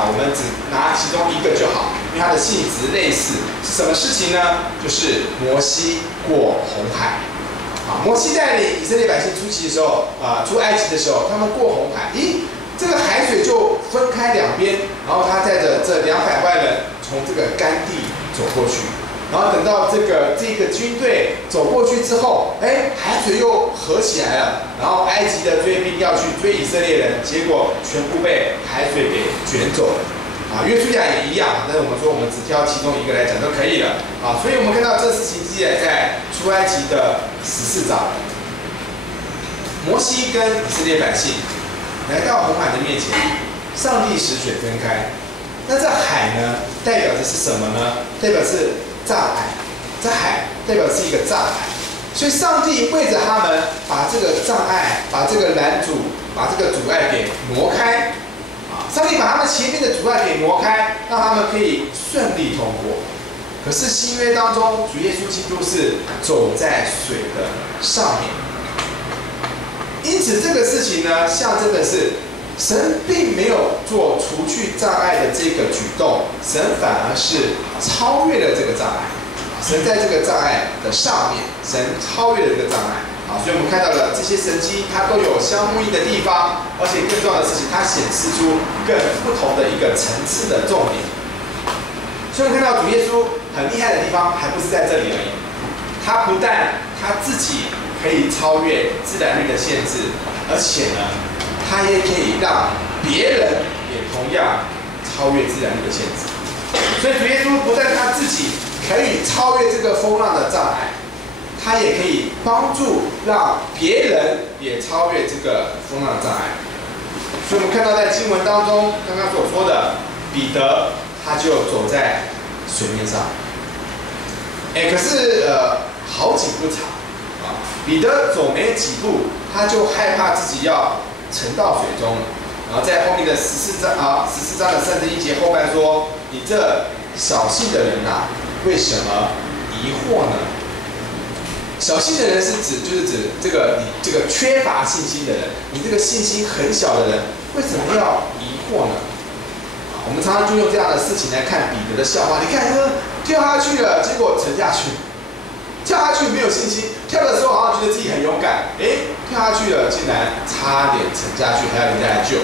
啊，我们只拿其中一个就好，因为它的性质类似。是什么事情呢？就是摩西过红海。啊，摩西带领以色列百姓出的时候，出埃及的时候，他们过红海，这个海水就分开两边，然后他带着这200万人从这个干地走过去。然后等到这个军队走过去之后，海水又合起来了。然后埃及的追兵要去追以色列人，结果全部被海水给卷走了。啊，约书亚也一样，但是我们说我们只挑其中一个来讲就可以了。啊，所以我们看到这事情记载在出埃及的14章。摩西跟以色列百姓来到红海的面前，上帝使水分开。那这海呢，代表的是什么呢？代表是障碍，这海代表是一个障碍，所以上帝为着他们把这个障碍、把这个拦阻、把这个阻碍给挪开。上帝把他们前面的阻碍给挪开，让他们可以顺利通过。可是新约当中，主耶稣基督是走在水的上面，因此这个事情呢，象征的是神并没有做除去障碍的这个举动，神反而是超越了这个障碍。神在这个障碍的上面，神超越了这个障碍。所以我们看到了这些神迹，它都有相呼应的地方，而且更重要的事情，它显示出更不同的一个层次的重点。所以我们看到主耶稣很厉害的地方，还不是在这里而已。他不但他自己可以超越自然律的限制，而且呢，他也可以让别人也同样超越自然律的限制。所以主耶稣不但他自己可以超越这个风浪的障碍，他也可以帮助让别人也超越这个风浪的障碍。所以我们看到在经文当中，刚刚所说的彼得，他就走在水面上。可是好景不长啊，彼得走没几步，他就害怕自己要沉到水中了。然后在后面的14章的31节后半说：“你这小信的人啊，为什么疑惑呢？”小信的人就是指这个缺乏信心的人，你这个信心很小的人，为什么要疑惑呢？我们常常就用这样的事情来看彼得的笑话。你看他跳下去了，结果沉下去，跳下去没有信心，跳的时候好像觉得自己很勇敢，跳下去了竟然差点沉下去，还要人家来救。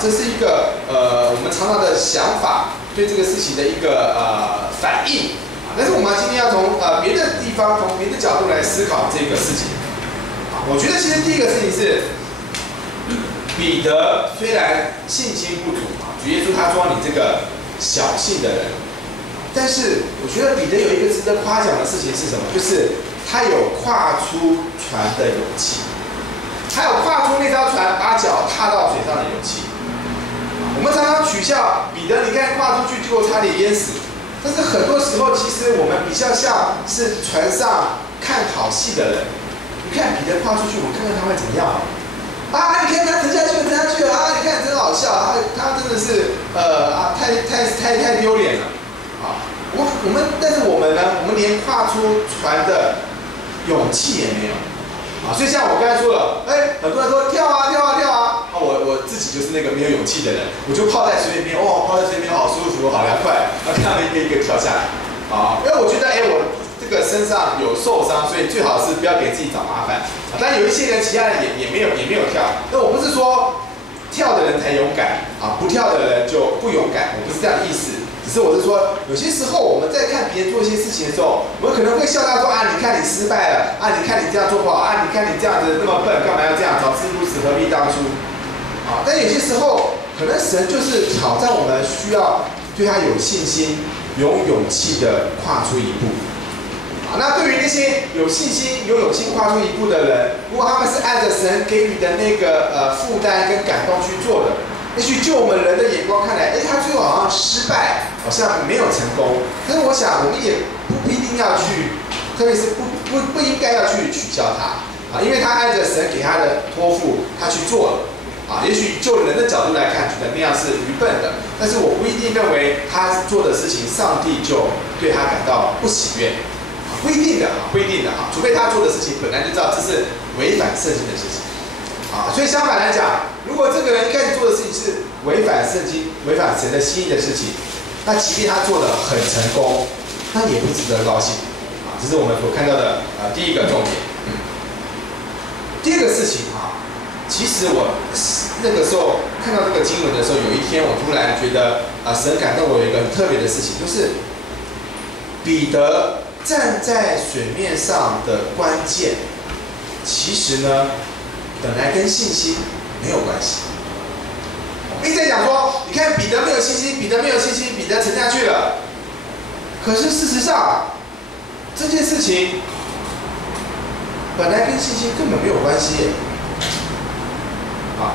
这是一个我们常常的想法，对这个事情的一个反应。但是我们今天要从别的地方，从别的角度来思考这个事情。我觉得其实第一个事情是，彼得虽然信心不足主耶稣他说你这个小信的人，但是我觉得彼得有一个值得夸奖的事情是什么？就是他有跨出船的勇气，他有跨出那条船，把脚踏到水上的勇气。我们常常取笑彼得，你看跨出去结果差点淹死。但是很多时候，其实我们比较像是船上看好戏的人。你看彼得跨出去，我们看看他会怎么样你看他沉下去了你看真好笑他真的是太丢脸了但是我们呢，我们连跨出船的勇气也没有所以像我刚才说了，很多人说跳啊，我自己就是那个没有勇气的人，我就泡在水里面，泡在水里面好舒服，好凉快，然后看他们一个一个跳下来因为我觉得我这个身上有受伤，所以最好是不要给自己找麻烦但有一些人，其他人也没有跳，那我不是说跳的人才勇敢不跳的人就不勇敢，我不是这样的意思。只是我是说，有些时候我们在看别人做一些事情的时候，我们可能会笑他说你看你失败了你看你这样做不好你看你这样子那么笨，干嘛要这样？早知如此，何必当初？但有些时候，可能神就是挑战我们，需要对他有信心、有勇气的跨出一步。那对于那些有信心、有勇气跨出一步的人，如果他们是按着神给予的那个负担跟感动去做的。也许就我们人的眼光看来，他最后好像失败，好像没有成功。但是我想，我们也不一定要去，特别是不应该要去取笑他因为他按着神给他的托付，他去做了也许就人的角度来看，觉得那样是愚笨的，但是我不一定认为他做的事情，上帝就对他感到不喜悦不一定的除非他做的事情本来就知道这是违反圣经的事情所以相反来讲，如果这个人一开始做的事情是违反圣经、违反神的心意的事情，那即便他做得很成功，那也不值得高兴啊。这是我们所看到的第一个重点。第二个事情其实我那个时候看到这个经文的时候，有一天我突然觉得神感动我有一个很特别的事情，就是彼得站在水面上的关键，其实呢，本来跟信心没有关系。一直在讲说，你看彼得没有信心，彼得没有信心，彼得沉下去了。可是事实上，这件事情本来跟信心根本没有关系耶。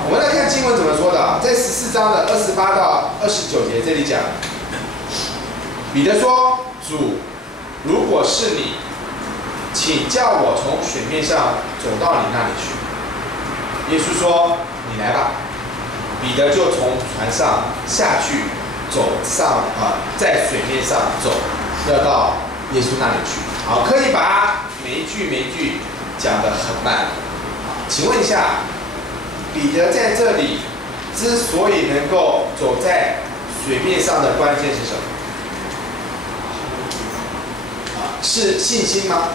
我们来看经文怎么说的，在14章的28到29节这里讲，彼得说：“主，如果是你，请叫我从水面上走到你那里去。”耶稣说：“你来吧。”彼得就从船上下去，在水面上走，要到耶稣那里去。好，可以把每一句讲得很慢。请问一下，彼得在这里之所以能够走在水面上的关键是什么？是信心吗？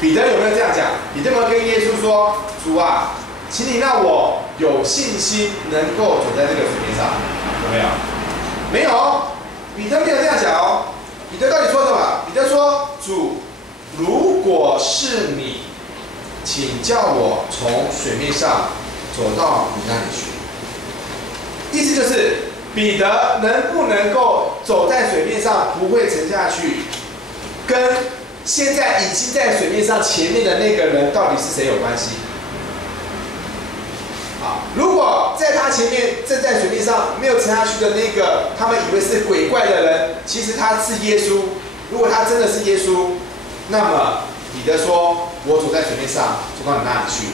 彼得有没有这样讲？彼得有没有跟耶稣说：“主啊，请你让我有信心能够走在这个水面上？”有没有？没有，彼得没有这样讲哦。彼得到底说什么？彼得说：“主，如果是你，请叫我从水面上走到你那里去。”意思就是，彼得能不能够走在水面上不会沉下去，跟现在已经在水面上前面的那个人到底是谁有关系？如果在他前面正在水面上没有沉下去的那个，他们以为是鬼怪的人，其实他是耶稣。如果他真的是耶稣，那么彼得说：“我走在水面上，走到你那里去，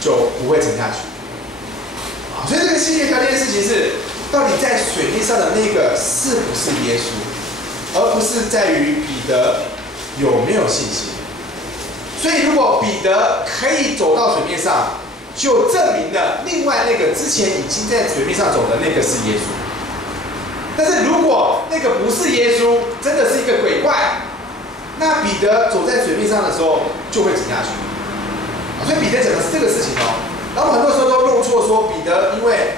就不会沉下去。”所以这个先决条件的事情是，到底在水面上的那个是不是耶稣，而不是在于彼得有没有信心。所以如果彼得可以走到水面上，就证明了另外那个之前已经在水面上走的那个是耶稣。但是如果那个不是耶稣，真的是一个鬼怪，那彼得走在水面上的时候就会沉下去。所以彼得讲的是这个事情哦。然后很多时候都弄错，说彼得因为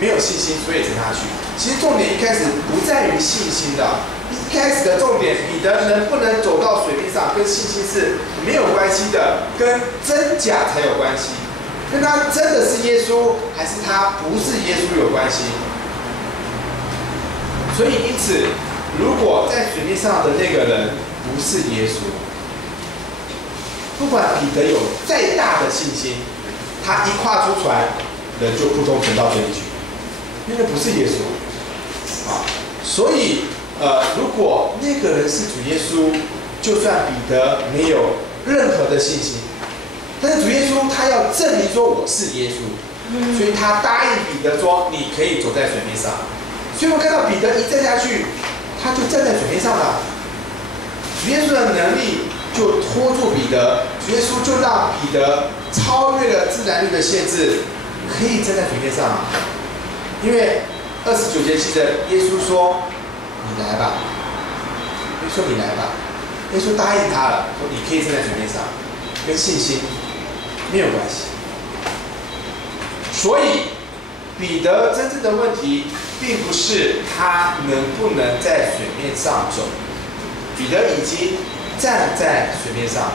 没有信心，所以沉下去。其实重点一开始不在于信心的，一开始的重点，彼得能不能走到水面上，跟信心是没有关系的，跟真假才有关系，跟他真的是耶稣还是他不是耶稣有关系。所以因此，如果在水面上的那个人不是耶稣，不管彼得有再大的信心，他一跨出船，人就扑通沉到水里去，因为不是耶稣所以如果那个人是主耶稣，就算彼得没有任何的信心，但是主耶稣他要证明说我是耶稣，所以他答应彼得说你可以走在水面上。所以我看到彼得一站下去，他就站在水面上了。主耶稣的能力就拖住彼得，主耶稣就让彼得超越了自然律的限制，可以站在水面上。因为29节记得耶稣说：“你来吧。”耶稣说：“你来吧。”耶稣答应他了，说：“你可以站在水面上。”跟信心没有关系。所以彼得真正的问题，并不是他能不能在水面上走，彼得已经站在水面上，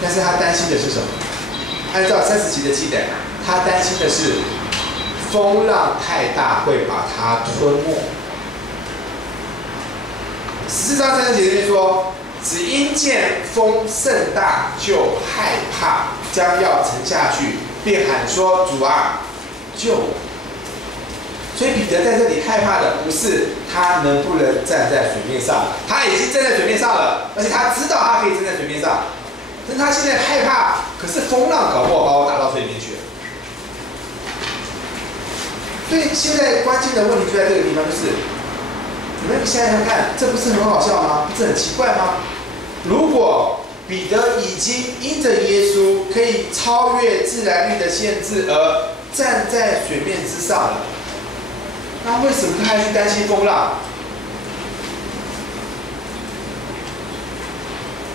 但是他担心的是什么？按照30节的记载，他担心的是风浪太大会把他吞没。14章30节这边说，只因见风甚大，就害怕，将要沉下去，便喊说：“主啊，救我！”所以彼得在这里害怕的不是他能不能站在水面上，他已经站在水面上了，而且他知道他可以站在水面上，但他现在害怕，可是风浪搞不好把我打到水里面去了。所以现在关键的问题就在这个地方，就是你们想想看，这不是很好笑吗？这很奇怪吗？如果彼得已经因着耶稣可以超越自然律的限制而站在水面之上了，那为什么他还去担心风浪？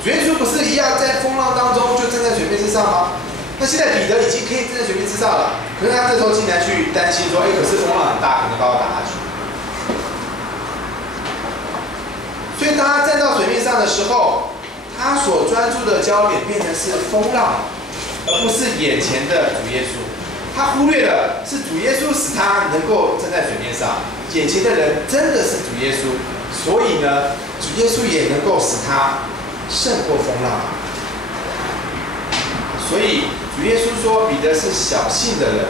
主耶稣不是一样在风浪当中就站在水面之上吗？那现在彼得已经可以站在水面之上了，可是他这时候竟然去担心说：“哎，可是风浪很大，可能把我打下去。”所以当他站到水面上的时候，他所专注的焦点变成是风浪，而不是眼前的主耶稣。他忽略了是主耶稣使他能够站在水面上，眼前的人真的是主耶稣，所以呢，主耶稣也能够使他胜过风浪。所以主耶稣说彼得是小信的人，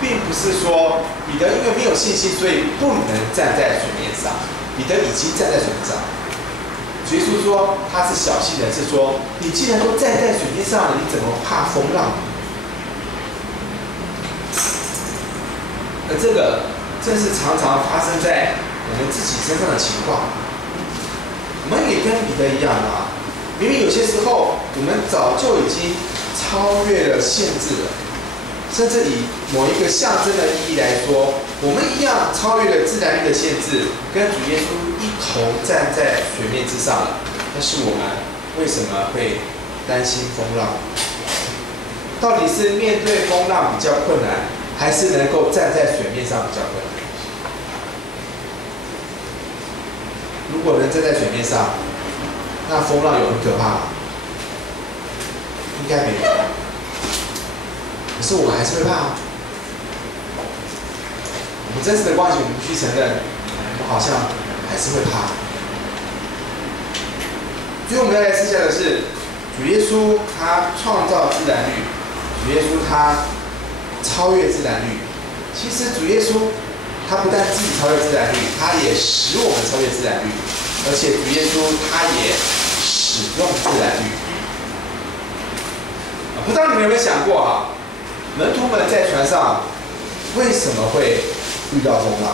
并不是说彼得因为没有信心，所以不能站在水面上。彼得已经站在水面上。主耶稣说他是小信的人，是说你既然都站在水面上了，你怎么怕风浪？而这个正是常常发生在我们自己身上的情况。我们也跟彼得一样啊，明明有些时候我们早就已经超越了限制了，甚至以某一个象征的意义来说，我们一样超越了自然力的限制，跟主耶稣一同站在水面之上了。但是我们为什么会担心风浪？到底是面对风浪比较困难，还是能够站在水面上比较困难？如果能站在水面上，那风浪有很可怕吗？应该没有。可是我还是会怕。我们真实的关系，我们必须承认，我好像还是会怕。所以我们要来思想的是，主耶稣他创造自然律，主耶稣他超越自然律。其实主耶稣他不但自己超越自然律，他也使我们超越自然律，而且主耶稣他也使用自然律。不知道你们有没有想过啊？门徒们在船上为什么会遇到风浪？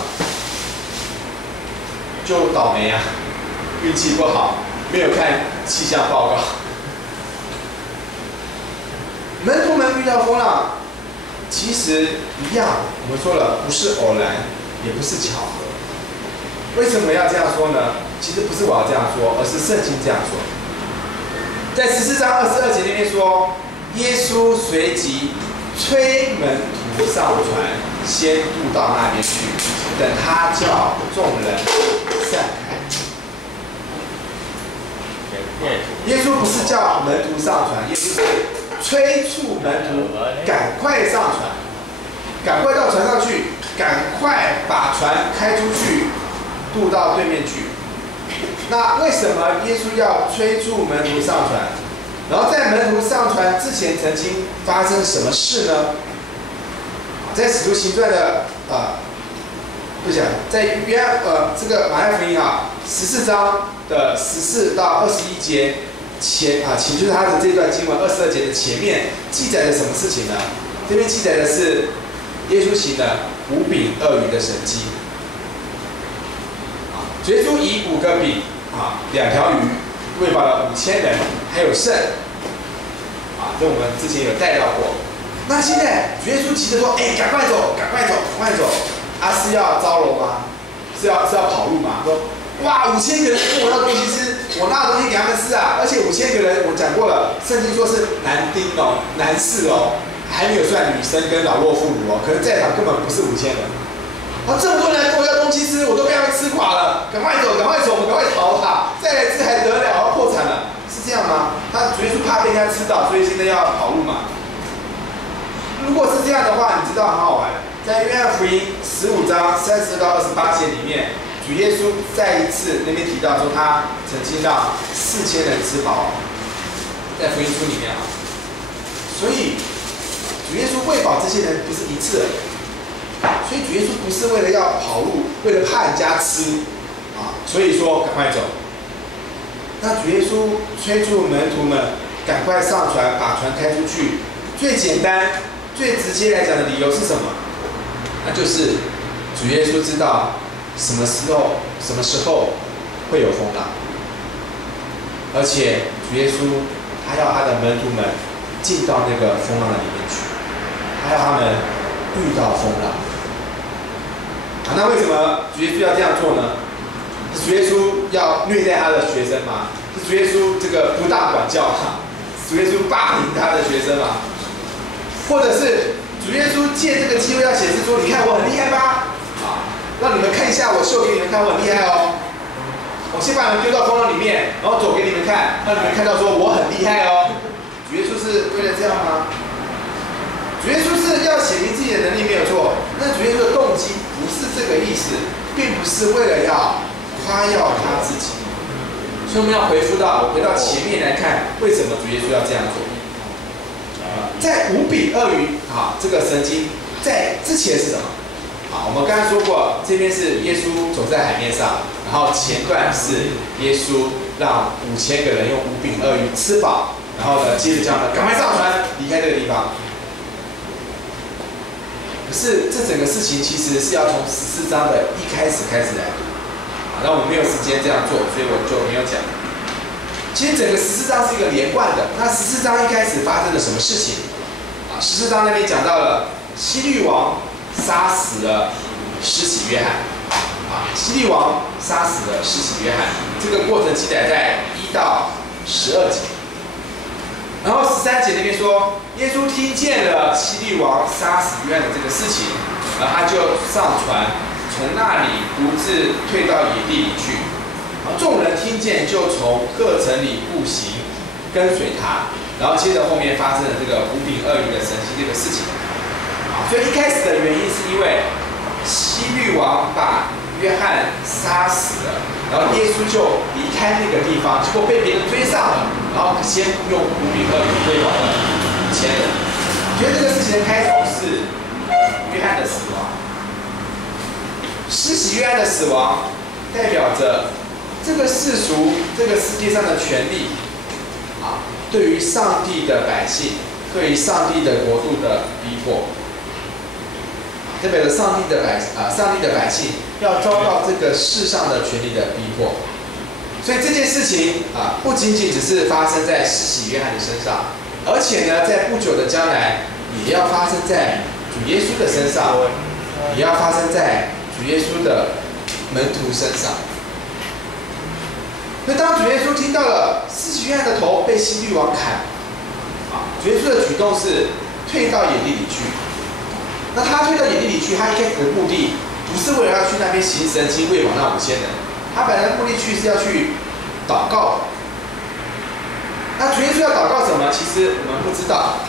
就倒霉啊，运气不好，没有看气象报告。门徒们遇到风浪，其实一样，我们说了，不是偶然，也不是巧合。为什么要这样说呢？其实不是我要这样说，而是圣经这样说。在14章22节那边说，耶稣随即催门徒上船，先渡到那边去，等他叫众人散开。耶稣不是叫门徒上船，耶稣是催促门徒赶快上船，赶快到船上去，赶快把船开出去，渡到对面去。那为什么耶稣要催促门徒上船？然后在门徒上船之前，曾经发生什么事呢？在使徒行传的不讲，在这个马太福音14章的14到21节前请就是他的这段经文22节的前面记载了什么事情呢？这边记载的是耶稣行了5饼2鱼的神迹。耶稣以5个饼2条鱼喂饱了5000人，还有剩这我们之前有带到过。那现在主耶稣急着说：“哎，赶快走，赶快走，赶快走！”是要招楼吗？是要跑路吗？说哇，5000个人跟我要东西吃，我拿东西给他们吃啊！而且5000个人，我讲过了，圣经说是男丁男士还没有算女生跟老弱妇孺可能在场根本不是5000人。这么多人来跟我要东西吃，我都被他们吃垮了，赶快走，赶快走，我们赶快逃再来吃还得了，要破产了，是这样吗？主耶稣怕被人家吃到，所以现在要跑路嘛。如果是这样的话，你知道很好玩，在约翰福音15章30到28节里面，主耶稣再一次那边提到说，他曾经让4000人吃饱，在福音书里面所以主耶稣喂饱这些人不是一次而已。所以主耶稣不是为了要跑路，为了怕人家吃所以说赶快走。那主耶稣催促门徒们赶快上船，把船开出去。最简单、最直接来讲的理由是什么？那就是主耶稣知道什么时候会有风浪，而且主耶稣他要他的门徒们进到那个风浪的里面去，他要他们遇到风浪。那为什么主耶稣要这样做呢？是主耶稣要虐待他的学生吗？是主耶稣这个不当管教吗？主耶稣霸凌他的学生吗？或者是主耶稣借这个机会要显示说，你看我很厉害吧？让你们看一下，我秀给你们看，我很厉害哦。我先把你们丢到风浪里面，然后走给你们看，让你们看到说我很厉害哦。主耶稣是为了这样吗？主耶稣是要显明自己的能力没有错，但主耶稣的动机不是这个意思，并不是为了要夸耀他自己。所以我们要回到前面来看，为什么主耶稣要这样做？在5饼2鱼这个神经在之前是什么？我们刚才说过，这边是耶稣走在海面上，然后前段是耶稣让5000个人用5饼2鱼吃饱，然后呢，接着叫他们赶快上船离开这个地方。可是这整个事情其实是要从14章的一开始来读，那我们没有时间这样做，所以我就没有讲。其实整个14章是一个连贯的。那14章一开始发生了什么事情？14章那边讲到了希律王杀死了施洗约翰，希律王杀死了施洗约翰，这个过程记载在1到12节。然后13节那边说，耶稣听见了希律王杀死约翰的这个事情，然后他就上船，从那里独自退到野地里去。众人听见，就从各城里步行，跟随他。然后接着后面发生了这个5饼2鱼的神迹这个事情。所以一开始的原因是因为希律王把约翰杀死了，然后耶稣就离开那个地方，结果被别人追上了，然后先用5饼2鱼喂饱了5000人。觉得这个事情的开头是约翰的死亡，施洗约翰的死亡代表着这个世俗、这个世界上的权力对于上帝的百姓、对于上帝的国度的逼迫。代表着上帝的百姓要遭到这个世上的权力的逼迫，所以这件事情不仅仅只是发生在施洗约翰的身上，而且呢，在不久的将来也要发生在主耶稣的身上，也要发生在主耶稣的门徒身上。那当主耶稣听到了施洗约翰的头被希律王砍，主耶稣的举动是退到野地里去。那他退到野地里去，他一开始的目的不是为了要去那边行神迹喂饱那5000人，他本来的目的去是要去祷告。那主耶稣要祷告什么？其实我们不知道，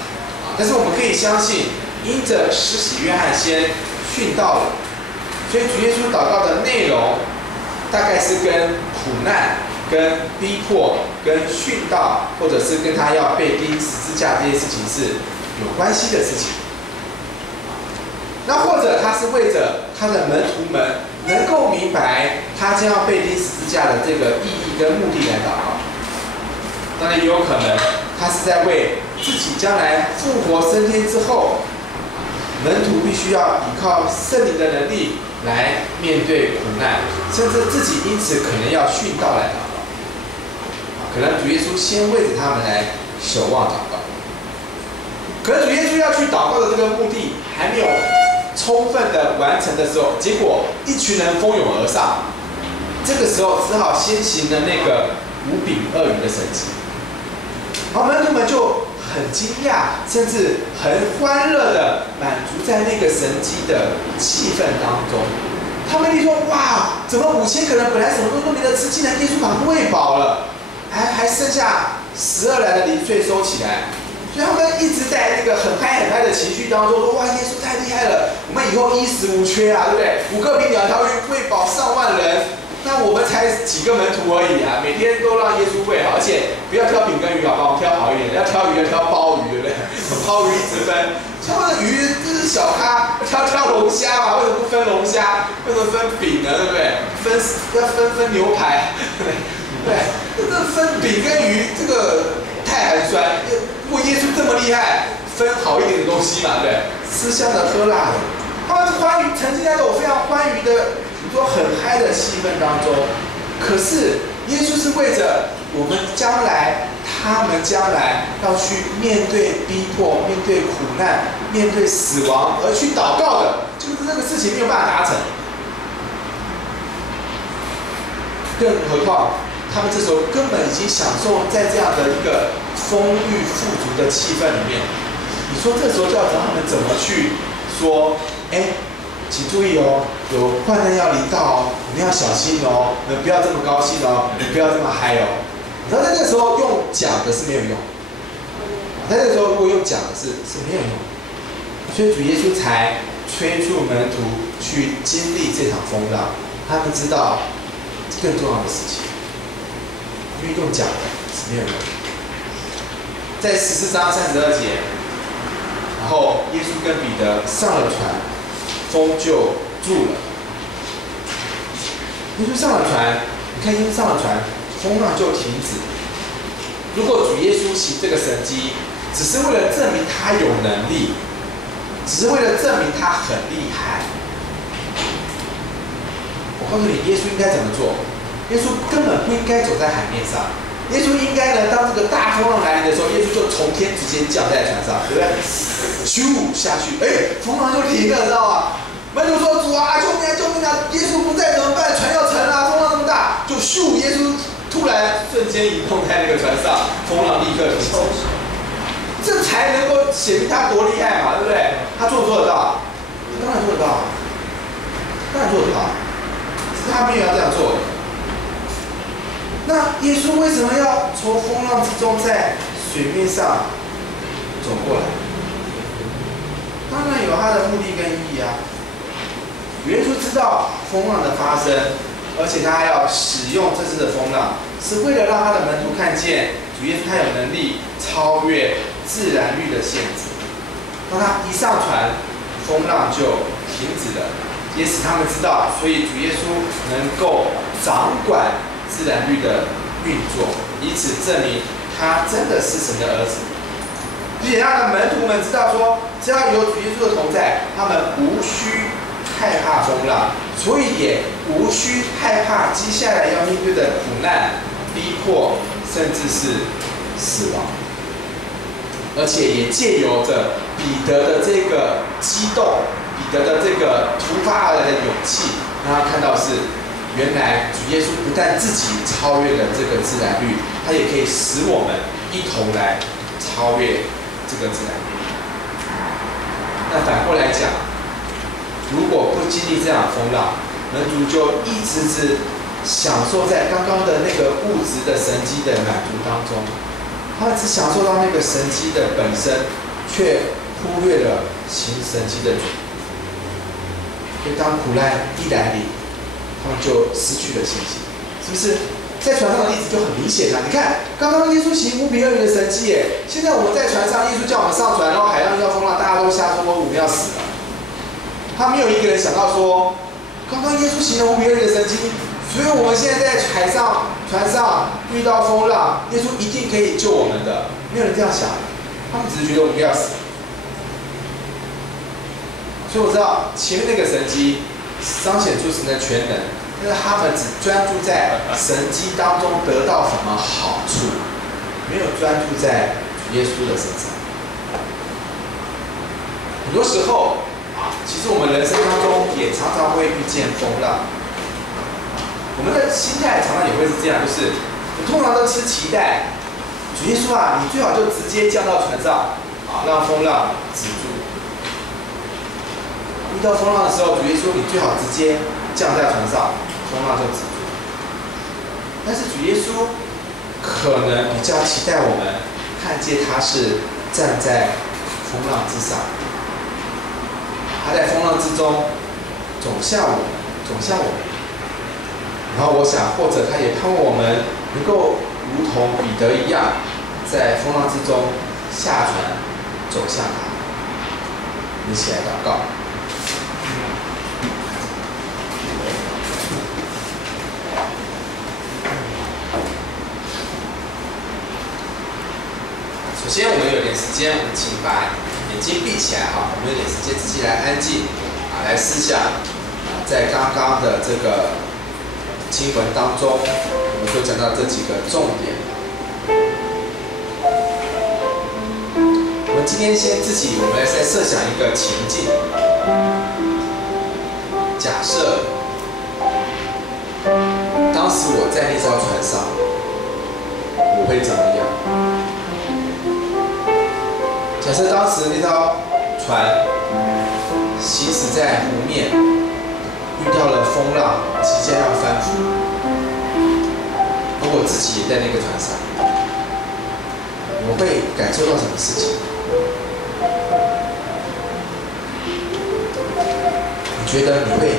但是我们可以相信，因着施洗约翰先殉道了，所以主耶稣祷告的内容大概是跟苦难、跟逼迫、跟殉道，或者是跟他要被钉十字架这些事情是有关系的事情。那或者他是为着他的门徒们能够明白他将要被钉十字架的这个意义跟目的来祷告。当然也有可能他是在为自己将来复活升天之后，门徒必须要依靠圣灵的能力来面对苦难，甚至自己因此可能要殉道来祷告。可能主耶稣先为着他们来守望祷告。可是主耶稣要去祷告的这个目的还没有充分的完成的时候，结果一群人蜂拥而上，这个时候只好先行了那个5饼2鱼的神迹。然后门徒们就很惊讶，甚至很欢乐的满足在那个神迹的气氛当中。他们一说：“哇，怎么5000个人本来什么都没得吃，竟然耶稣把他们喂饱了，还剩下12篮的零碎收起来。”所以他们一直在那个很嗨的情绪当中说：“哇，耶稣太厉害了！我们以后衣食无缺啊，对不对？5个饼2条鱼喂饱上万人。”那我们才几个门徒而已啊，每天都让耶稣喂好，而且不要挑饼跟鱼好不好？我们挑好一点，要挑鱼要挑鲍鱼，对不对？鲍鱼一直分，挑的鱼就是小咖，挑龙虾嘛，为什么不分龙虾？为什么分饼呢？对不对？要分牛排，对，这分饼跟鱼这个太寒酸。如果耶稣这么厉害，分好一点的东西嘛，对不对？吃香的喝辣的，他们欢愉，沉浸在这种非常欢愉的。说很嗨的气氛当中，可是耶稣是为着我们将来他们将来要去面对逼迫、面对苦难、面对死亡而去祷告的，就是这个事情没有办法达成。更何况，他们这时候根本已经享受在这样的一个丰裕富足的气氛里面。你说这时候就要让他们怎么去说？请注意哦，有患难要临到哦，你们要小心哦，你们不要这么高兴哦，你们不要这么嗨哦。你知道在那个时候用讲的是没有用，在那个时候如果用讲的是没有用，所以主耶稣才催促门徒去经历这场风浪。他们知道更重要的事情，因为用讲的是没有用。在14章32节，然后耶稣跟彼得上了船，风就住了。耶稣上了船，你看耶稣上了船，风浪就停止。如果主耶稣行这个神迹，只是为了证明他有能力，只是为了证明他很厉害，我告诉你，耶稣应该怎么做？耶稣根本不应该走在海面上。耶稣应该呢，当这个大风浪来临的时候，耶稣就从天直接降在船上，对不对？咻下去，风浪就停了，知道吗？门徒说：“主啊，救命啊，救命啊！耶稣不在怎么办？船要沉了，风浪这么大。”就咻，耶稣突然瞬间移动在那个船上，风浪立刻停止。这才能够显明他多厉害嘛，对不对？他做不做得到？他当然做得到，当然做得到，只是他没有要这样做的。那耶稣为什么要从风浪之中在水面上走过来？当然有他的目的跟意义啊。耶稣知道风浪的发生，而且他还要使用这次的风浪，是为了让他的门徒看见主耶稣他有能力超越自然律的限制。当他一上船，风浪就停止了，也使他们知道，所以主耶稣能够掌管自然律的运作，以此证明他真的是神的儿子，并且让门徒们知道说，只要有主耶稣的同在，他们无需害怕风浪，所以也无需害怕接下来要面对的苦难、逼迫，甚至是死亡。而且也借由着彼得的这个激动，彼得的这个突发而来的勇气，让他看到是。原来主耶稣不但自己超越了这个自然律，他也可以使我们一同来超越这个自然律。那反过来讲，如果不经历这样的风浪，门徒就一直享受在刚刚的那个物质的神迹的满足当中，他们只享受到那个神迹的本身，却忽略了行神迹的主。所以当苦难一来临，他们就失去了信心，是不是？在船上的例子就很明显啊！你看，刚刚耶稣行5饼2鱼的神迹耶，现在我们在船上，耶稣叫我们上船，然后海浪遇到风浪，大家都吓说我们要死了。他没有一个人想到说，刚刚耶稣行了5饼2鱼的神迹，所以我们现在在海上、船上遇到风浪，耶稣一定可以救我们的。没有人这样想，他们只是觉得我们要死。所以我知道前面那个神迹彰显出神的全能，但是他们只专注在神迹当中得到什么好处，没有专注在主耶稣的身上。很多时候其实我们人生当中也常常会遇见风浪，我们的心态常常也会是这样，就是我通常都持期待，主耶稣啊，你最好就直接降到船上让风浪止住。遇到风浪的时候，主耶稣你最好直接降在船上，风浪就止住。但是主耶稣可能比较期待我们看见他是站在风浪之上，他在风浪之中走向我们。然后我想，或者他也盼望我们能够如同彼得一样，在风浪之中下船走向他。一起来祷告。首先，我们有点时间，我们请把眼睛闭起来我们有点时间自己来安静来思想在刚刚的这个经文当中，我们所讲到这几个重点。今天先自己，我们来再设想一个情境，假设当时我在那艘船上，我会怎么样？假设当时那艘船行驶在湖面，遇到了风浪，即将要翻覆，而我自己也在那个船上，我会感受到什么事情？你觉得你会